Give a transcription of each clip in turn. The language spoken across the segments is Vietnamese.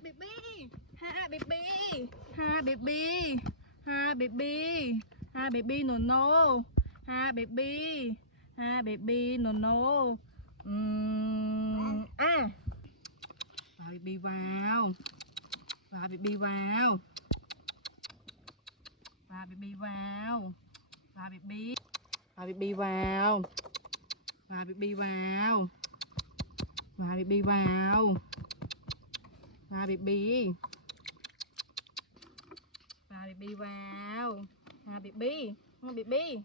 baby, ha baby, ha baby, ha baby, ha baby no no, ha baby, ha baby no no. Vào baby vào, vào baby vào, vào baby vào, vào baby, vào baby vào, vào baby vào, vào baby vào. Vào baby, vào baby vào, vào baby, vào baby.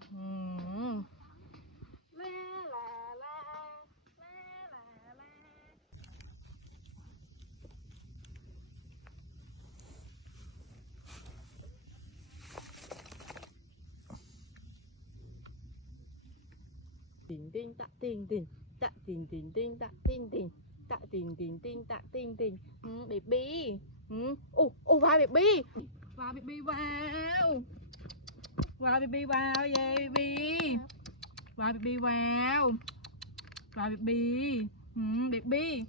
La la la, la la la. Tình tình tạ tình tình, tạ tình tình tình tạ tình tình, tạ tình tình tình tạ tình tình. Baby, vào baby, vào baby vào, vào baby vào, yeah baby, vào baby vào, vào baby, baby,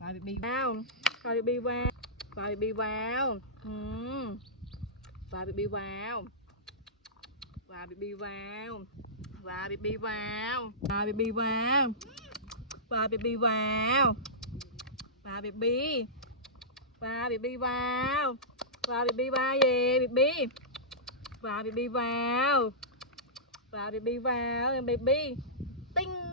vào baby vào, vào baby vào, vào baby vào, vào baby vào, vào baby vào, vào baby vào, vào baby vào, vào baby vào, vào baby, vào baby vào, vào baby vào, yeah baby, vào baby vào, vào baby vào, baby, tinh.